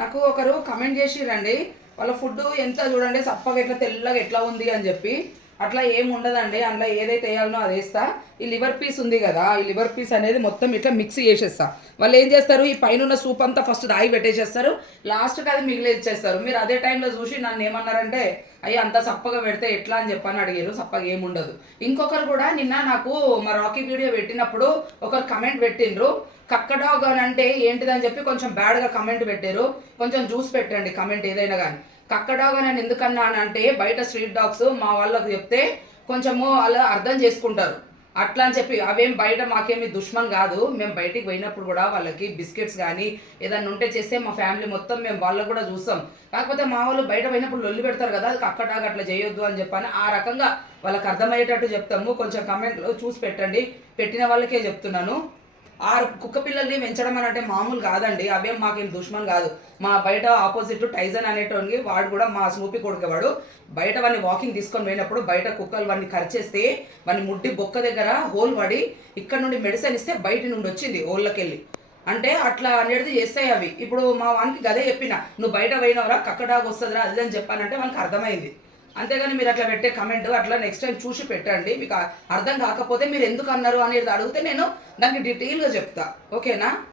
నాకు ఒకరు కమెంట్ చేసిరండి, వాళ్ళ ఫుడ్ ఎంత చూడండి సప్పగా ఎట్లా తెల్లగా ఎట్లా ఉంది అని చెప్పి. అట్లా ఏం ఉండదండి, అందులో ఏదైతే వేయాలనో అది వేస్తా. ఈ లివర్ పీస్ ఉంది కదా, ఈ లివర్ పీస్ అనేది మొత్తం ఇట్లా మిక్స్ చేసేస్తా. వాళ్ళు ఏం చేస్తారు, ఈ పైన సూప్ అంతా ఫస్ట్ దాగి పెట్టేసేస్తారు, లాస్ట్కి అది మిగిలిచ్చేస్తారు. మీరు అదే టైంలో చూసి నన్ను ఏమన్నారంటే, అయ్యి అంత సప్పగా పెడితే ఎట్లా అని చెప్పని అడిగారు. సప్పగా ఏముండదు. ఇంకొకరు కూడా నిన్న నాకు మా రాకీ వీడియో పెట్టినప్పుడు ఒకరు కమెంట్ పెట్టిండ్రు, కక్క డాగ్ అని అంటే ఏంటిదని చెప్పి కొంచెం బ్యాడ్గా కమెంట్ పెట్టారు. కొంచెం చూసి పెట్టండి కమెంట్ ఏదైనా కానీ. కక్క డాగ్ అని ఎందుకన్నా అంటే బయట స్ట్రీట్ డాగ్స్ మా వాళ్ళకు చెప్తే కొంచెము అలా అర్థం చేసుకుంటారు అట్లా అని చెప్పి. అవేం బయట మాకేమి దుష్మన్ కాదు. మేము బయటికి పోయినప్పుడు కూడా వాళ్ళకి బిస్కెట్స్ కానీ ఏదన్నా ఉంటే చేస్తే మా ఫ్యామిలీ మొత్తం మేము వాళ్ళకు కూడా చూస్తాం. కాకపోతే మా వాళ్ళు బయట పోయినప్పుడు లొల్లి పెడతారు కదా, అది కక్క డాగ్ అట్లా చేయొద్దు అని చెప్పని ఆ రకంగా వాళ్ళకి అర్థమయ్యేటట్టు చెప్తాము. కొంచెం కమెంట్లో చూసి పెట్టండి, పెట్టిన వాళ్ళకే చెప్తున్నాను. ఆ కుక్క పిల్లల్ని పెంచడం అని అంటే మామూలు కాదండి. అవేం మాకేం దుష్మన్ కాదు. మా బయట ఆపోజిట్ టైజన్ అనేటోనికి వాడు కూడా మా స్నూపి కొడుకేవాడు. బయట వాడిని వాకింగ్ తీసుకొని పోయినప్పుడు బయట కుక్కలు వాడిని కరిచేస్తే వాడిని ముడ్డి బొక్క దగ్గర హోల్ పడి ఇక్కడ నుండి మెడిసిన్ ఇస్తే బయట నుండి వచ్చింది హోల్లోకెళ్ళి. అంటే అట్లా అనేది చేస్తాయి అవి. ఇప్పుడు మా వానికి గదే చెప్పిన, నువ్వు బయట పోయినవరా కక్కడాగా వస్తుందిరా అది అని చెప్పానంటే వానికి అర్థమైంది. అంతేగాని మీరు అట్లా పెట్టే కమెంట్ అట్లా నెక్స్ట్ టైం చూసి పెట్టండి. మీకు అర్థం కాకపోతే మీరు ఎందుకు అన్నారు అనేది అడిగితే నేను దానికి డీటెయిల్గా చెప్తా. ఓకేనా?